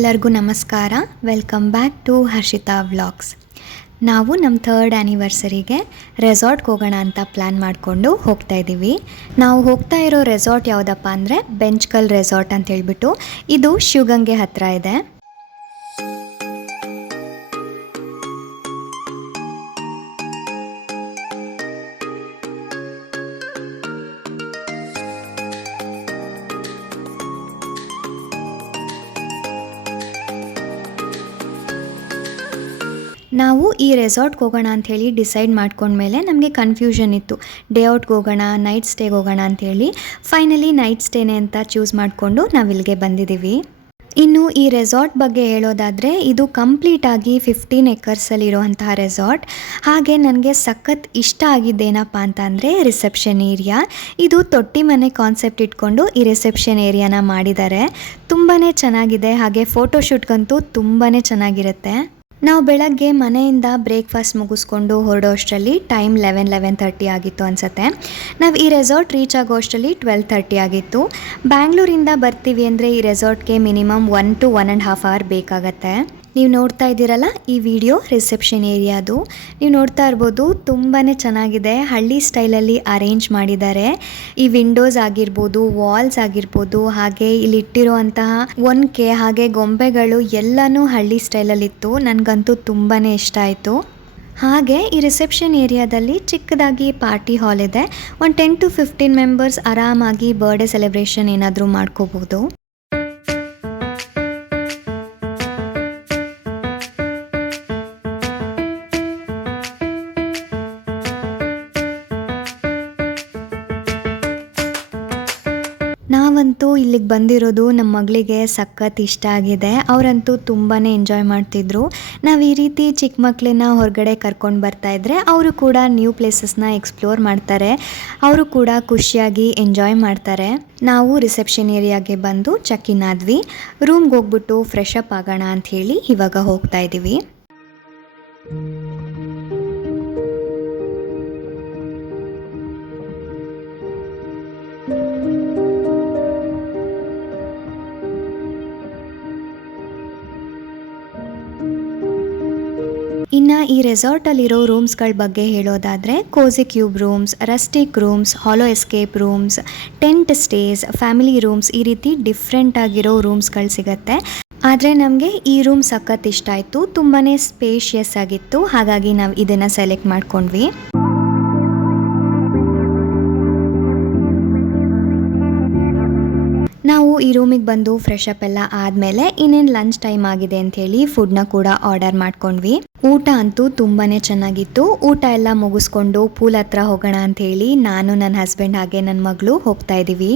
ಎಲ್ಲರಿಗೂ ನಮಸ್ಕಾರ. Welcome back to Harshita vlogs. ನಾವು ನಮ್ಮ 3rd ಆ್ಯನಿವರ್ಸರಿಗೆ ರೆಸಾರ್ಟ್ಗೆ ಹೋಗೋಣ ಅಂತ ಪ್ಲ್ಯಾನ್ ಮಾಡಿಕೊಂಡು ಹೋಗ್ತಾ ಇದ್ದೀವಿ. ನಾವು ಹೋಗ್ತಾ ಇರೋ ರೆಸಾರ್ಟ್ ಯಾವುದಪ್ಪ ಅಂದರೆ ಬೆಂಚ್ಕಲ್ ರೆಸಾರ್ಟ್ ಅಂತ ಹೇಳ್ಬಿಟ್ಟು, ಇದು ಶಿವಗಂಗೆ ಹತ್ತಿರ ಇದೆ. ನಾವು ಈ ರೆಸಾರ್ಟ್ಗೆ ಹೋಗೋಣ ಅಂಥೇಳಿ ಡಿಸೈಡ್ ಮಾಡ್ಕೊಂಡ್ಮೇಲೆ ನಮಗೆ ಕನ್ಫ್ಯೂಷನ್ ಇತ್ತು, ಡೇ ಔಟ್ಗೆ ಹೋಗೋಣ ನೈಟ್ ಸ್ಟೇಗೆ ಹೋಗೋಣ ಅಂಥೇಳಿ. ಫೈನಲಿ ನೈಟ್ ಸ್ಟೇನೇ ಅಂತ ಚೂಸ್ ಮಾಡಿಕೊಂಡು ನಾವಿಲ್ಲಿಗೆ ಬಂದಿದ್ದೀವಿ. ಇನ್ನು ಈ ರೆಸಾರ್ಟ್ ಬಗ್ಗೆ ಹೇಳೋದಾದರೆ, ಇದು ಕಂಪ್ಲೀಟಾಗಿ 15 ಎಕರ್ಸಲ್ಲಿರುವಂತಹ ರೆಸಾರ್ಟ್. ಹಾಗೆ ನನಗೆ ಸಖತ್ ಇಷ್ಟ ಆಗಿದ್ದೇನಪ್ಪ ಅಂತ ಅಂದರೆ ರಿಸೆಪ್ಷನ್ ಏರಿಯಾ. ಇದು ತೊಟ್ಟಿ ಮನೆ ಕಾನ್ಸೆಪ್ಟ್ ಇಟ್ಕೊಂಡು ಈ ರಿಸೆಪ್ಷನ್ ಏರಿಯಾನ ಮಾಡಿದ್ದಾರೆ. ತುಂಬಾ ಚೆನ್ನಾಗಿದೆ. ಹಾಗೆ ಫೋಟೋಶೂಟ್ಗಂತೂ ತುಂಬಾ ಚೆನ್ನಾಗಿರುತ್ತೆ. ನಾವು ಬೆಳಗ್ಗೆ ಮನೆಯಿಂದ ಬ್ರೇಕ್ಫಾಸ್ಟ್ ಮುಗಿಸ್ಕೊಂಡು ಹೊರಡೋ ಅಷ್ಟರಲ್ಲಿ ಟೈಮ್ 11:30 ಆಗಿತ್ತು ಅನಿಸುತ್ತೆ. ನಾವು ಈ ರೆಸಾರ್ಟ್ ರೀಚ್ ಆಗೋ ಅಷ್ಟರಲ್ಲಿ 12:30 ಆಗಿತ್ತು. ಬ್ಯಾಂಗ್ಳೂರಿಂದ ಬರ್ತೀವಿ ಅಂದರೆ ಈ ರೆಸಾರ್ಟ್ಗೆ ಮಿನಿಮಮ್ 1 to 1.5 hour ಬೇಕಾಗತ್ತೆ. ನೀವು ನೋಡ್ತಾ ಇದ್ದೀರಲ್ಲ, ಈ ವಿಡಿಯೋ ರಿಸೆಪ್ಷನ್ ಏರಿಯಾದು. ನೀವು ನೋಡ್ತಾ ಇರ್ಬೋದು, ತುಂಬಾ ಚೆನ್ನಾಗಿದೆ. ಹಳ್ಳಿ ಸ್ಟೈಲಲ್ಲಿ ಅರೇಂಜ್ ಮಾಡಿದ್ದಾರೆ. ಈ ವಿಂಡೋಸ್ ಆಗಿರ್ಬೋದು, ವಾಲ್ಸ್ ಆಗಿರ್ಬೋದು, ಹಾಗೆ ಇಲ್ಲಿ ಇಟ್ಟಿರುವಂತಹ ಒನಕೆ ಹಾಗೆ ಗೊಂಬೆಗಳು ಎಲ್ಲನೂ ಹಳ್ಳಿ ಸ್ಟೈಲಲ್ಲಿತ್ತು. ನನಗಂತೂ ತುಂಬಾ ಇಷ್ಟ ಆಯಿತು. ಹಾಗೆ ಈ ರಿಸೆಪ್ಷನ್ ಏರಿಯಾದಲ್ಲಿ ಚಿಕ್ಕದಾಗಿ ಪಾರ್ಟಿ ಹಾಲ್ ಇದೆ. ಒಂದು 10 to 15 ಮೆಂಬರ್ಸ್ ಆರಾಮಾಗಿ ಬರ್ಡೇ ಸೆಲೆಬ್ರೇಷನ್ ಏನಾದರೂ ಮಾಡ್ಕೋಬೋದು. ನಾವಂತೂ ಇಲ್ಲಿಗೆ ಬಂದಿರೋದು ನಮ್ಮ ಮಗಳಿಗೆ ಸಖತ್ ಇಷ್ಟ ಆಗಿದೆ. ಅವರಂತೂ ತುಂಬಾ ಎಂಜಾಯ್ ಮಾಡ್ತಿದ್ರು. ನಾವು ಈ ರೀತಿ ಚಿಕ್ಕ ಮಕ್ಕಳನ್ನ ಹೊರಗಡೆ ಕರ್ಕೊಂಡು ಬರ್ತಾಯಿದ್ರೆ ಅವರು ಕೂಡ ನ್ಯೂ ಪ್ಲೇಸಸ್ನ ಎಕ್ಸ್ಪ್ಲೋರ್ ಮಾಡ್ತಾರೆ. ಅವರು ಕೂಡ ಖುಷಿಯಾಗಿ ಎಂಜಾಯ್ ಮಾಡ್ತಾರೆ. ನಾವು ರಿಸೆಪ್ಷನ್ ಏರಿಯಾಗೆ ಬಂದು ಚೆಕ್ ಇನ್ ಆದ್ವಿ. ರೂಮ್ಗೆ ಹೋಗ್ಬಿಟ್ಟು ಫ್ರೆಶ್ ಅಪ್ ಆಗೋಣ ಅಂಥೇಳಿ ಇವಾಗ ಹೋಗ್ತಾ ಇದ್ದೀವಿ. ಇನ್ನು ಈ ರೆಸಾರ್ಟಲ್ಲಿರೋ ರೂಮ್ಸ್ಗಳ ಬಗ್ಗೆ ಹೇಳೋದಾದರೆ, cosy cube rooms, rustic rooms, hollow escape rooms, tent stays, family rooms, ಈ ರೀತಿ ಡಿಫ್ರೆಂಟ್ ಆಗಿರೋ ರೂಮ್ಸ್ಗಳು ಸಿಗುತ್ತೆ. ಆದರೆ ನಮಗೆ ಈ ರೂಮ್ ಸಖತ್ ಇಷ್ಟ ಆಯಿತು. ತುಂಬಾ ಸ್ಪೇಷಿಯಸ್ ಆಗಿತ್ತು. ಹಾಗಾಗಿ ನಾವು ಇದನ್ನು ಸೆಲೆಕ್ಟ್ ಮಾಡ್ಕೊಂಡ್ವಿ. ನಾವು ಈ ರೂಮಿಗೆ ಬಂದು ಫ್ರೆಶ್ ಅಪ್ ಎಲ್ಲ ಆದಮೇಲೆ ಇನ್ನೇನು ಲಂಚ್ ಟೈಮ್ ಆಗಿದೆ ಅಂಥೇಳಿ ಫುಡ್ನ ಕೂಡ ಆರ್ಡರ್ ಮಾಡ್ಕೊಂಡ್ವಿ. ಊಟ ಅಂತೂ ತುಂಬಾ ಚೆನ್ನಾಗಿತ್ತು. ಊಟ ಎಲ್ಲ ಮುಗಿಸ್ಕೊಂಡು ಪೂಲ್ ಹತ್ರ ಹೋಗೋಣ ಅಂಥೇಳಿ ನಾನು, ನನ್ನ ಹಸ್ಬೆಂಡ್ ಹಾಗೆ ನನ್ನ ಮಗಳು ಹೋಗ್ತಾ ಇದ್ದೀವಿ.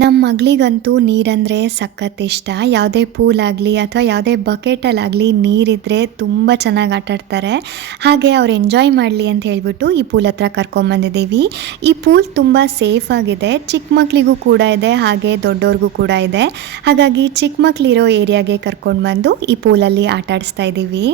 ನಮ್ಮ ಮಗಳಿಗಂತೂ ನೀರಂದರೆ ಸಖತ್ ಇಷ್ಟ. ಯಾವುದೇ ಪೂಲ್ ಆಗಲಿ ಅಥವಾ ಯಾವುದೇ ಬಕೆಟಲ್ಲಾಗಲಿ ನೀರಿದ್ದರೆ ತುಂಬ ಚೆನ್ನಾಗಿ ಆಟಾಡ್ತಾರೆ. ಹಾಗೆ ಅವ್ರು ಎಂಜಾಯ್ ಮಾಡಲಿ ಅಂತ ಹೇಳಿಬಿಟ್ಟು ಈ ಪೂಲ್ ಹತ್ರ ಕರ್ಕೊಂಬಂದಿದ್ದೀವಿ. ಈ ಪೂಲ್ ತುಂಬ ಸೇಫ್ ಆಗಿದೆ. ಚಿಕ್ಕ ಮಕ್ಕಳಿಗೂ ಕೂಡ ಇದೆ, ಹಾಗೆ ದೊಡ್ಡವ್ರಿಗೂ ಕೂಡ ಇದೆ. ಹಾಗಾಗಿ ಚಿಕ್ಕ ಮಕ್ಕಳಿರೋ ಏರಿಯಾಗೆ ಕರ್ಕೊಂಡು ಬಂದು ಈ ಪೂಲಲ್ಲಿ ಆಟಾಡಿಸ್ತಾ ಇದ್ದೀವಿ.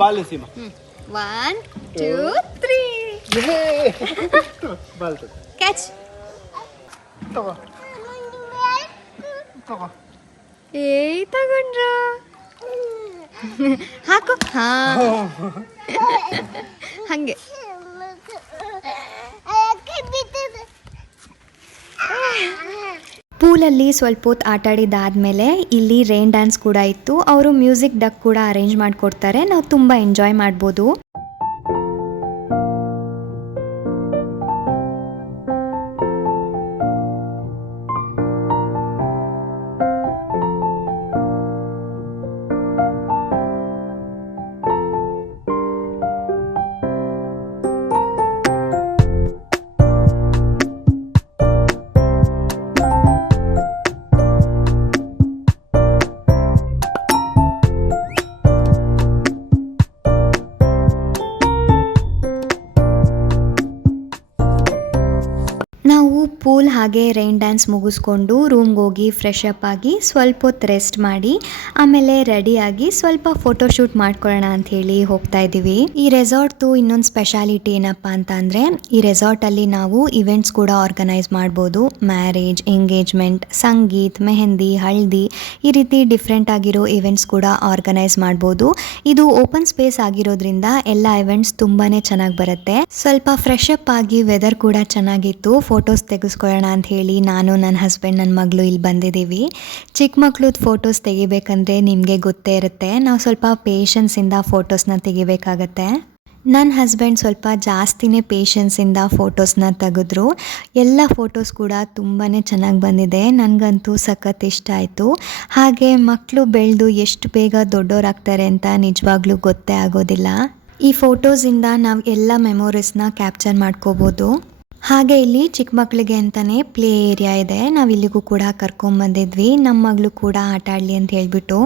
ಬಾಲ್ ಸೀಮಾ 1 2 3 ಬಾಲ್ ಕ್ಯಾಚ್ ತಗೋ ತಗೋ ಏಯ್ ತಗೊಂಡ್ರ ಹಾಕು ಹಾ ಹಂಗೆ ಪೂಲಲ್ಲಿ ಸ್ವಲ್ಪ ಹೊತ್ತು ಆಟಾಡಿದಾದ್ಮೇಲೆ ಇಲ್ಲಿ ರೈನ್ ಡ್ಯಾನ್ಸ್ ಕೂಡ ಇತ್ತು. ಅವರು ಮ್ಯೂಸಿಕ್ ಡಕ್ ಕೂಡ ಅರೇಂಜ್ ಮಾಡಿಕೊಡ್ತಾರೆ. ನಾವು ತುಂಬ ಎಂಜಾಯ್ ಮಾಡ್ಬೋದು. ನಾವು ಪೂಲ್ ಹಾಗೆ ರೈನ್ ಡ್ಯಾನ್ಸ್ ಮುಗಿಸ್ಕೊಂಡು ರೂಮ್ಗೆ ಹೋಗಿ ಫ್ರೆಶ್ ಅಪ್ ಆಗಿ ಸ್ವಲ್ಪ ಹೊತ್ತು ರೆಸ್ಟ್ ಮಾಡಿ ಆಮೇಲೆ ರೆಡಿಯಾಗಿ ಸ್ವಲ್ಪ ಫೋಟೋಶೂಟ್ ಮಾಡ್ಕೊಳ್ಳೋಣ ಅಂಥೇಳಿ ಹೋಗ್ತಾ ಇದ್ದೀವಿ. ಈ ರೆಸಾರ್ಟ್ದು ಇನ್ನೊಂದು ಸ್ಪೆಷಾಲಿಟಿ ಏನಪ್ಪ ಅಂತ ಅಂದರೆ ಈ ರೆಸಾರ್ಟಲ್ಲಿ ನಾವು ಇವೆಂಟ್ಸ್ ಕೂಡ ಆರ್ಗನೈಸ್ ಮಾಡ್ಬೋದು. ಮ್ಯಾರೇಜ್, ಎಂಗೇಜ್ಮೆಂಟ್, ಸಂಗೀತ್, ಮೆಹಂದಿ, ಹಳದಿ ಈ ರೀತಿ ಡಿಫ್ರೆಂಟ್ ಆಗಿರೋ ಇವೆಂಟ್ಸ್ ಕೂಡ ಆರ್ಗನೈಸ್ ಮಾಡ್ಬೋದು. ಇದು ಓಪನ್ ಸ್ಪೇಸ್ ಆಗಿರೋದ್ರಿಂದ ಎಲ್ಲ ಇವೆಂಟ್ಸ್ ತುಂಬಾ ಚೆನ್ನಾಗಿ ಬರುತ್ತೆ. ಸ್ವಲ್ಪ ಫ್ರೆಶ್ ಅಪ್ ಆಗಿ ವೆದರ್ ಕೂಡ ಚೆನ್ನಾಗಿತ್ತು. ಫೋಟೋಸ್ ತೆಗೆಸ್ಕೊಳ್ಳೋಣ ಅಂತ ಹೇಳಿ ನಾನು, ನನ್ನ ಹಸ್ಬೆಂಡ್, ನನ್ನ ಮಗಳು ಇಲ್ಲಿ ಬಂದಿದ್ದೀವಿ. ಚಿಕ್ಕ ಮಕ್ಳದ್ದು ಫೋಟೋಸ್ ತೆಗಿಬೇಕಂದ್ರೆ ನಿಮಗೆ ಗೊತ್ತೇ ಇರುತ್ತೆ, ನಾವು ಸ್ವಲ್ಪ ಪೇಷನ್ಸಿಂದ ಫೋಟೋಸ್ನ ತೆಗಿಬೇಕಾಗತ್ತೆ. ನನ್ನ ಹಸ್ಬೆಂಡ್ ಸ್ವಲ್ಪ ಜಾಸ್ತಿನೇ ಪೇಷನ್ಸಿಂದ ಫೋಟೋಸ್ನ ತೆಗೆದ್ರು. ಎಲ್ಲ ಫೋಟೋಸ್ ಕೂಡ ತುಂಬಾ ಚೆನ್ನಾಗಿ ಬಂದಿದೆ. ನನಗಂತೂ ಸಖತ್ ಇಷ್ಟ ಆಯಿತು. ಹಾಗೆ ಮಕ್ಕಳು ಬೆಳೆದು ಎಷ್ಟು ಬೇಗ ದೊಡ್ಡೋರಾಗ್ತಾರೆ ಅಂತ ನಿಜವಾಗ್ಲೂ ಗೊತ್ತೇ ಆಗೋದಿಲ್ಲ. ಈ ಫೋಟೋಸಿಂದ ನಾವು ಎಲ್ಲ ಮೆಮೊರೀಸ್ನ ಕ್ಯಾಪ್ಚರ್ ಮಾಡ್ಕೋಬೋದು. ಹಾಗೆ ಇಲ್ಲಿ ಚಿಕ್ಕ ಮಕ್ಕಳಿಗೆ ಅಂತಲೇ ಪ್ಲೇ ಏರಿಯಾ ಇದೆ. ನಾವು ಇಲ್ಲಿಗೂ ಕೂಡ ಕರ್ಕೊಂಬಂದಿದ್ವಿ, ನಮ್ಮ ಮಗಳು ಕೂಡ ಆಟ ಆಡಲಿ ಅಂತ ಹೇಳಿಬಿಟ್ಟು.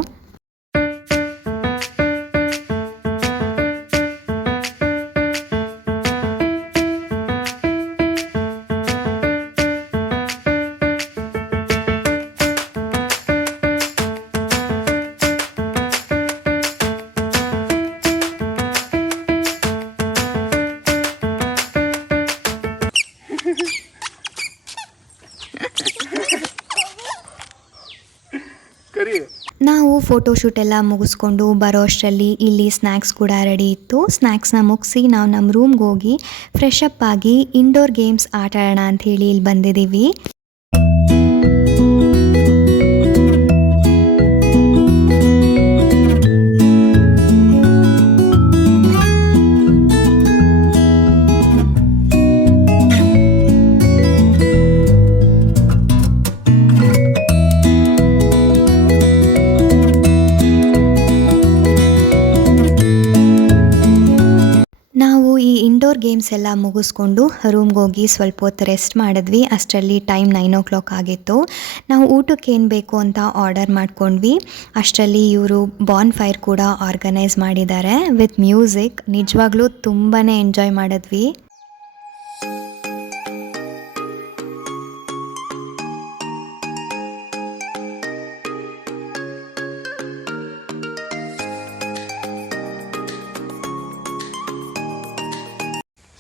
ನಾವು ಫೋಟೋಶೂಟ್ ಎಲ್ಲ ಮುಗಿಸ್ಕೊಂಡು ಬರೋ ಅಷ್ಟರಲ್ಲಿ ಇಲ್ಲಿ ಸ್ನ್ಯಾಕ್ಸ್ ಕೂಡ ರೆಡಿ ಇತ್ತು. ಸ್ನ್ಯಾಕ್ಸ್ನ ಮುಗಿಸಿ ನಾವು ನಮ್ಮ ರೂಮ್ಗೆ ಹೋಗಿ ಫ್ರೆಶ್ ಅಪ್ ಆಗಿ ಇಂಡೋರ್ ಗೇಮ್ಸ್ ಆಟ ಆಡೋಣ ಅಂಥೇಳಿ ಇಲ್ಲಿ ಬಂದಿದ್ದೀವಿ. ಇಂಡೋರ್ ಗೇಮ್ಸ್ ಎಲ್ಲ ಮುಗಿಸ್ಕೊಂಡು ರೂಮ್ಗೆ ಹೋಗಿ ಸ್ವಲ್ಪ ಹೊತ್ತು ರೆಸ್ಟ್ ಮಾಡಿದ್ವಿ. ಅಷ್ಟರಲ್ಲಿ ಟೈಮ್ 9 o'clock ಆಗಿತ್ತು. ನಾವು ಊಟಕ್ಕೆ ಏನು ಬೇಕು ಅಂತ ಆರ್ಡರ್ ಮಾಡ್ಕೊಂಡ್ವಿ. ಅಷ್ಟರಲ್ಲಿ ಇವರು ಬಾನ್ ಫೈರ್ ಕೂಡ ಆರ್ಗನೈಸ್ ಮಾಡಿದ್ದಾರೆ ವಿತ್ ಮ್ಯೂಸಿಕ್. ನಿಜವಾಗ್ಲೂ ತುಂಬಾ ಎಂಜಾಯ್ ಮಾಡಿದ್ವಿ.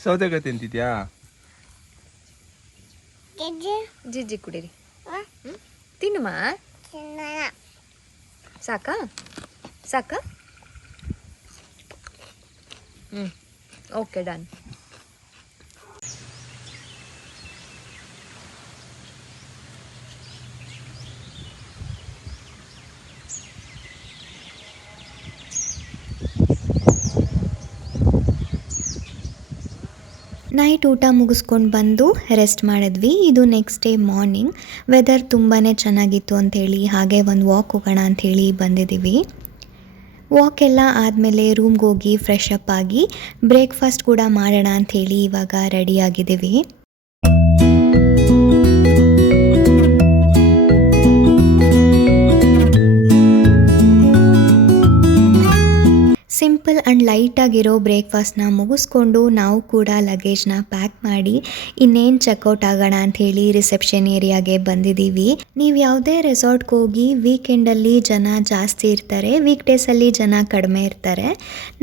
ಸೌತೆಕಾಯಿ ತಿಂತಿದ್ಯಾ? ಜಿಜ್ಜಿ ಕುಡೀರಿ. ತಿನ್ನುಮ. ಸಾಕಾ ಸಾಕಾ? Okay, done. ನೈಟ್ ಊಟ ಮುಗಿಸ್ಕೊಂಡು ಬಂದು ರೆಸ್ಟ್ ಮಾಡಿದ್ವಿ. ಇದು ನೆಕ್ಸ್ಟ್ ಡೇ ಮಾರ್ನಿಂಗ್. ವೆದರ್ ತುಂಬಾ ಚೆನ್ನಾಗಿತ್ತು ಅಂಥೇಳಿ ಹಾಗೆ ಒಂದು ವಾಕ್ ಹೋಗೋಣ ಅಂಥೇಳಿ ಬಂದಿದ್ದೀವಿ. ವಾಕ್ ಎಲ್ಲ ಆದಮೇಲೆ ರೂಮ್ಗೆ ಹೋಗಿ ಫ್ರೆಶ್ ಅಪ್ ಆಗಿ ಬ್ರೇಕ್ಫಾಸ್ಟ್ ಕೂಡ ಮಾಡೋಣ ಅಂಥೇಳಿ ಇವಾಗ ರೆಡಿಯಾಗಿದ್ದೀವಿ. ಸಿಂಪಲ್ ಆ್ಯಂಡ್ ಲೈಟಾಗಿರೋ ಬ್ರೇಕ್ಫಾಸ್ಟ್ನ ಮುಗಿಸ್ಕೊಂಡು ನಾವು ಕೂಡ ಲಗೇಜ್ನ ಪ್ಯಾಕ್ ಮಾಡಿ ಇನ್ನೇನು ಚೆಕ್ಔಟ್ ಆಗೋಣ ಅಂಥೇಳಿ ರಿಸೆಪ್ಷನ್ ಏರಿಯಾಗೆ ಬಂದಿದ್ದೀವಿ. ನೀವು ಯಾವುದೇ ರೆಸಾರ್ಟ್ಗೆ ಹೋಗಿ ವೀಕೆಂಡಲ್ಲಿ ಜನ ಜಾಸ್ತಿ ಇರ್ತಾರೆ, ವೀಕ್ ಡೇಸಲ್ಲಿ ಜನ ಕಡಿಮೆ ಇರ್ತಾರೆ.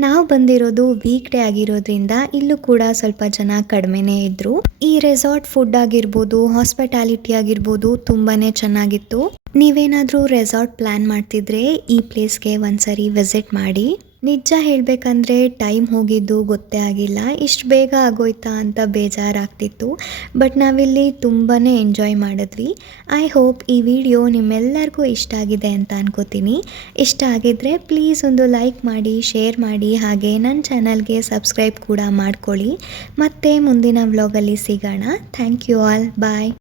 ನಾವು ಬಂದಿರೋದು ವೀಕ್ ಡೇ ಆಗಿರೋದ್ರಿಂದ ಇಲ್ಲೂ ಕೂಡ ಸ್ವಲ್ಪ ಜನ ಕಡಿಮೆನೇ ಇದ್ದರು. ಈ ರೆಸಾರ್ಟ್ ಫುಡ್ ಆಗಿರ್ಬೋದು, ಹಾಸ್ಪಿಟಾಲಿಟಿ ಆಗಿರ್ಬೋದು ತುಂಬಾ ಚೆನ್ನಾಗಿತ್ತು. ನೀವೇನಾದರೂ ರೆಸಾರ್ಟ್ ಪ್ಲ್ಯಾನ್ ಮಾಡ್ತಿದ್ರೆ ಈ ಪ್ಲೇಸ್ಗೆ ಒಂದ್ಸರಿ ವಿಸಿಟ್ ಮಾಡಿ. ನಿಜ ಹೇಳಬೇಕಂದ್ರೆ ಟೈಮ್ ಹೋಗಿದ್ದು ಗೊತ್ತೇ ಆಗಿಲ್ಲ, ಇಷ್ಟು ಬೇಗ ಆಗೋಯ್ತಾ ಅಂತ ಬೇಜಾರಾಗ್ತಿತ್ತು. ಬಟ್ ನಾವಿಲ್ಲಿ ತುಂಬಾ ಎಂಜಾಯ್ ಮಾಡಿದ್ವಿ. ಐ ಹೋಪ್ ಈ ವಿಡಿಯೋ ನಿಮ್ಮೆಲ್ಲರಿಗೂ ಇಷ್ಟ ಆಗಿದೆ ಅಂತ ಅನ್ಕೋತೀನಿ. ಇಷ್ಟ ಆಗಿದ್ರೆ ಪ್ಲೀಸ್ ಒಂದು ಲೈಕ್ ಮಾಡಿ, ಶೇರ್ ಮಾಡಿ, ಹಾಗೆ ನನ್ನ ಚಾನಲ್ಗೆ ಸಬ್ಸ್ಕ್ರೈಬ್ ಕೂಡ ಮಾಡ್ಕೊಳ್ಳಿ. ಮತ್ತೆ ಮುಂದಿನ ವ್ಲಾಗಲ್ಲಿ ಸಿಗೋಣ. Thank you all. ಬಾಯ್.